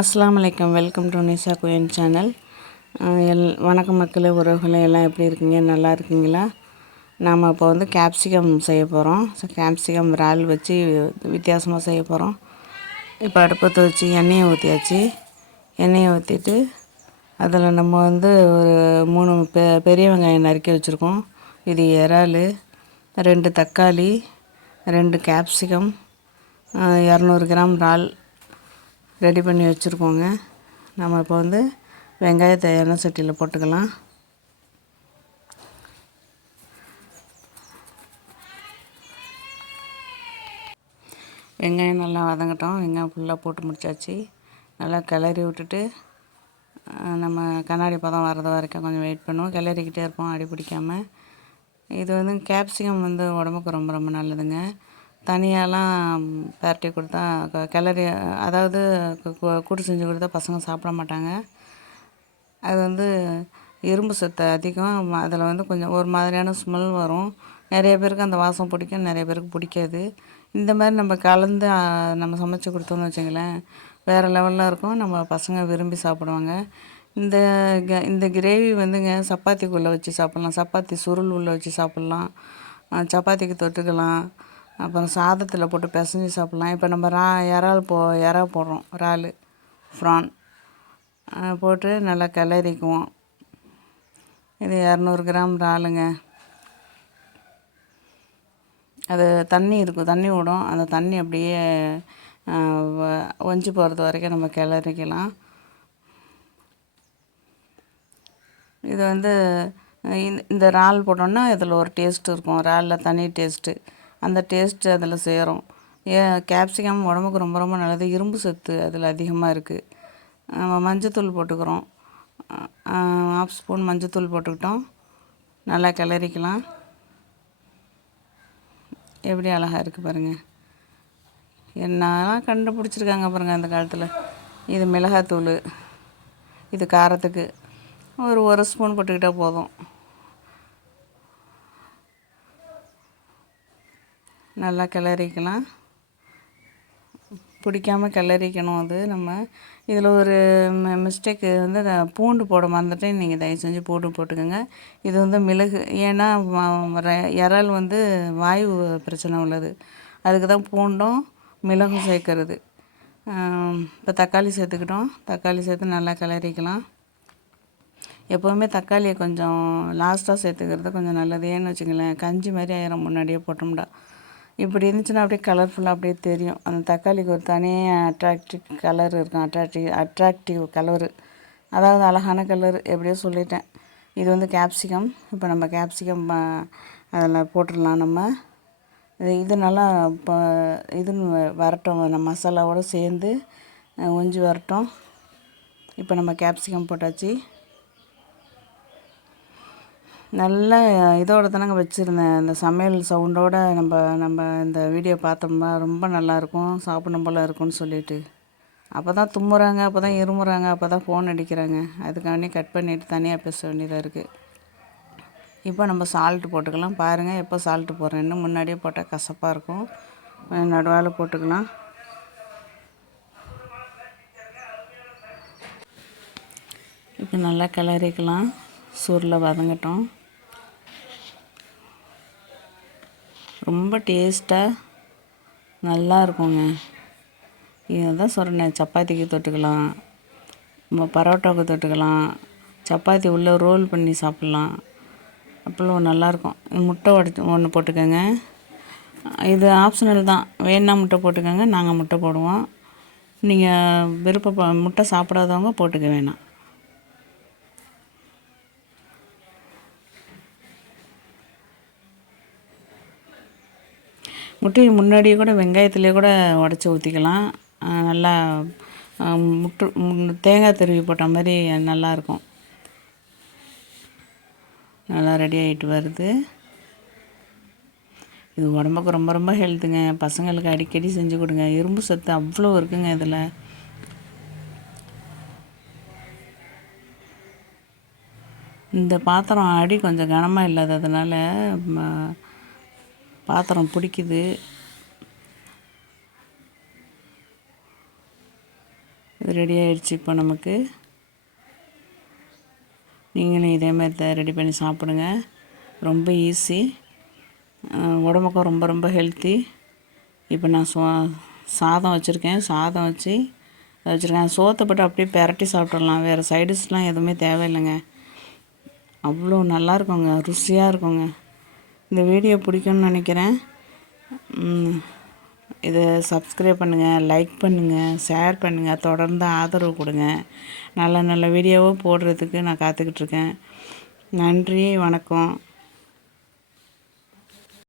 அஸ்ஸலாமு அலைக்கும். Welcome to Nisha queen channel. வணக்கம் மக்களே, உறவுகளே, எல்லாம் எப்படி இருக்கீங்க? நல்லா இருக்கீங்களா? நாம் இப்போ வந்து கேப்சிகம் செய்ய போகிறோம். கேப்சிகம் இறால் வச்சு வித்தியாசமாக செய்ய போகிறோம். இப்போ அடுப்பத்தை வச்சு எண்ணெயை ஊற்றியாச்சு. எண்ணெயை ஊற்றிட்டு அதில் நம்ம வந்து ஒரு 3 பெரிய வெங்காயம் நறுக்கி வச்சுருக்கோம். இது இறால், 2 தக்காளி, 2 கேப்சிகம், 200 கிராம் இறால் ரெடி பண்ணி வச்சுருக்கோங்க. நம்ம இப்போ வந்து வெங்காயத்தை எண்ணெய் சட்டியில் போட்டுக்கலாம். வெங்காயம் நல்லா வதங்கட்டும். வெங்காயம் ஃபுல்லாக போட்டு முடிச்சாச்சு. நல்லா கிளறி விட்டுட்டு நம்ம கண்ணாடி பதம் வர்றது வரைக்கும் கொஞ்சம் வெயிட் பண்ணுவோம். கிளறிக்கிட்டே இருப்போம், அடி பிடிக்காமல். இது வந்து கேப்சிகம் வந்து உடம்புக்கு ரொம்ப ரொம்ப நல்லதுங்க. தனியாலாம் பரட்டி கொடுத்தா கிளறி, அதாவது கூட்டு செஞ்சு கொடுத்தா பசங்க சாப்பிட மாட்டாங்க. அது வந்து இரும்பு சத்து அதிகம். அதில் வந்து கொஞ்சம் ஒரு மாதிரியான ஸ்மெல் வரும். நிறைய பேருக்கு அந்த வாசம் பிடிக்கும், நிறைய பேருக்கு பிடிக்காது. இந்த மாதிரி நம்ம கலந்து நம்ம சமைச்சு கொடுத்தோன்னு வச்சுங்களேன், வேறு லெவலில் இருக்கும். நம்ம பசங்க விரும்பி சாப்பிடுவாங்க. இந்த இந்த கிரேவி வந்துங்க சப்பாத்திக்குள்ளே வச்சு சாப்பிட்லாம், சப்பாத்தி சுருள் உள்ளே வச்சு சாப்பிட்லாம், சப்பாத்திக்கு தொட்டுக்கலாம், அப்புறம் சாதத்தில் போட்டு பிசைஞ்சு சாப்பிட்லாம். இப்போ நம்ம இறா போடுறோம், இறால் ஃப்ரான் போட்டு நல்லா கிளறிக்குவோம். இது 200 கிராம் இறாலுங்க. அது தண்ணி இருக்கும், தண்ணி விடும். அந்த தண்ணி அப்படியே ஒஞ்சி போகிறது வரைக்கும் நம்ம கிளறிக்கலாம். இது வந்து இந்த இறால் போட்டோன்னா இதில் ஒரு டேஸ்ட்டு இருக்கும். இறாலில் தனி டேஸ்ட்டு, அந்த டேஸ்ட்டு அதில் சேரும். கேப்சிகம் உடம்புக்கு ரொம்ப ரொம்ப நல்லது. இரும்பு சத்து அதில் அதிகமாக இருக்குது. நம்ம மஞ்சத்தூள் போட்டுக்கிறோம். 1/2 ஸ்பூன் மஞ்சத்தூள் போட்டுக்கிட்டோம். நல்லா கிளறிக்கலாம். எப்படி அழகாக இருக்குது பாருங்கள். என்னெல்லாம் கண்டுபிடிச்சிருக்காங்க பாருங்கள் அந்த காலத்தில். இது மிளகாத்தூள், இது காரத்துக்கு ஒரு ஸ்பூன் போட்டுக்கிட்டால் போதும். நல்லா கிளறிக்கலாம். பிடிக்காமல் கிளறிக்கணும். அது நம்ம இதில் ஒரு மிஸ்டேக்கு வந்து பூண்டு போட மறந்துட்டேன். நீங்கள் தயவு செஞ்சு போட்டுக்கோங்க. இது வந்து மிளகு, ஏன்னா இறால் வந்து வாயு பிரச்சனை உள்ளது. அதுக்கு தான் பூண்டும் மிளகும் சேர்க்கறது. இப்போ தக்காளி சேர்த்துக்கிட்டோம். தக்காளி சேர்த்து நல்லா கிளறிக்கலாம். எப்போவுமே தக்காளியை கொஞ்சம் லாஸ்ட்டாக சேர்த்துக்கிறது கொஞ்சம் நல்லது. ஏன்னு வச்சுங்களேன், கஞ்சி மாதிரி ஆயிரும் முன்னாடியே போட்டோம்டா. இப்படி இருந்துச்சுன்னா அப்படியே கலர்ஃபுல்லாக அப்படியே தெரியும். அந்த தக்காளிக்கு ஒரு தனியாக அட்ராக்டிவ் கலர் இருக்கும். அட்ராக்டிவ் கலரு, அதாவது அழகான கலர், எப்படியோ சொல்லிட்டேன். இது வந்து கேப்சிகம். இப்போ நம்ம கேப்சிகம் அதில் போட்டுடலாம். நம்ம இது நல்லா இப்போ இதுன்னு வரட்டும், நம்ம மசாலாவோடு சேர்ந்து ஒஞ்சி வரட்டும். இப்போ நம்ம கேப்சிகம் போட்டாச்சு. நல்லா இதோடு தானங்க வச்சுருந்தேன். இந்த சமையல் சவுண்டோடு நம்ம இந்த வீடியோ பார்த்தோம்னா ரொம்ப நல்லாயிருக்கும், சாப்பிடணும் போல் இருக்கும்னு சொல்லிட்டு. அப்போ தான் தும்முறாங்க, அப்போ தான் இருமுறாங்க, அப்போ தான் ஃபோன் அடிக்கிறாங்க. அதுக்காண்டி கட் பண்ணிவிட்டு தனியாக பேச வேண்டியதாக இருக்குது. இப்போ நம்ம சால்ட்டு போட்டுக்கலாம். பாருங்கள் எப்போ சால்ட்டு போடுறேன்னு. முன்னாடியே போட்டால் கசப்பாக இருக்கும், நடுவால் போட்டுக்கலாம். இப்போ நல்லா கிளறிக்கலாம். சூரில் வதங்கட்டும். ரொம்ப டேஸ்ட்டாக நல்லா இருக்குங்க. இதை தான் சொல்கிறேன், சப்பாத்திக்கு தொட்டுக்கலாம், நம்ம பரோட்டாவுக்கு தொட்டுக்கலாம், சப்பாத்தி உள்ளே ரோல் பண்ணி சாப்பிட்லாம். அப்போல்லாம் நல்லாயிருக்கும். முட்டை உடச்சி ஒன்று போட்டுக்கோங்க. இது ஆப்ஷனல் தான், வேணா முட்டை போட்டுக்கோங்க. நாங்கள் முட்டை போடுவோம். நீங்கள் முட்டை சாப்பிடாதவங்க போட்டுக்க வேணாம். முட்டையை முன்னாடியே கூட வெங்காயத்துலேயே கூட உடச்சி ஊற்றிக்கலாம். நல்லா தேங்காய் துருவி போட்ட மாதிரி நல்லாயிருக்கும். நல்லா ரெடி ஆகிட்டு வருது. இது உடம்புக்கு ரொம்ப ரொம்ப ஹெல்த்துங்க. பசங்களுக்கு அடிக்கடி செஞ்சு கொடுங்க. இரும்பு சத்து அவ்வளோ இருக்குங்க இதில். இந்த பாத்திரம் அடி கொஞ்சம் கனமாக இல்லாததுனால பாத்திரம் பிடிக்குது. ரெடி ஆயிடுச்சு. இப்போ நமக்கு நீங்களும் இதே மாதிரி ரெடி பண்ணி சாப்பிடுங்க. ரொம்ப ஈஸி, உடம்புக்கும் ரொம்ப ரொம்ப ஹெல்த்தி. இப்போ நான் சாதம் வச்சுருக்கேன். சாதம் வச்சுருக்கேன். சோத்தை போட்டு அப்படியே பிரட்டி சாப்பிட்றலாம். வேறு சைடிஷ்லாம் எதுவுமே தேவையில்லைங்க. அவ்வளோ நல்லா இருக்குங்க, ருசியாக இருக்குங்க. இந்த வீடியோ பிடிக்கும்னு நினைக்கிறேன். இதை சப்ஸ்கிரைப் பண்ணுங்கள், லைக் பண்ணுங்கள், ஷேர் பண்ணுங்கள். தொடர்ந்து ஆதரவு கொடுங்க. நல்ல நல்ல வீடியோவை போடுறதுக்கு நான் காத்துக்கிட்டுருக்கேன். நன்றி, வணக்கம்.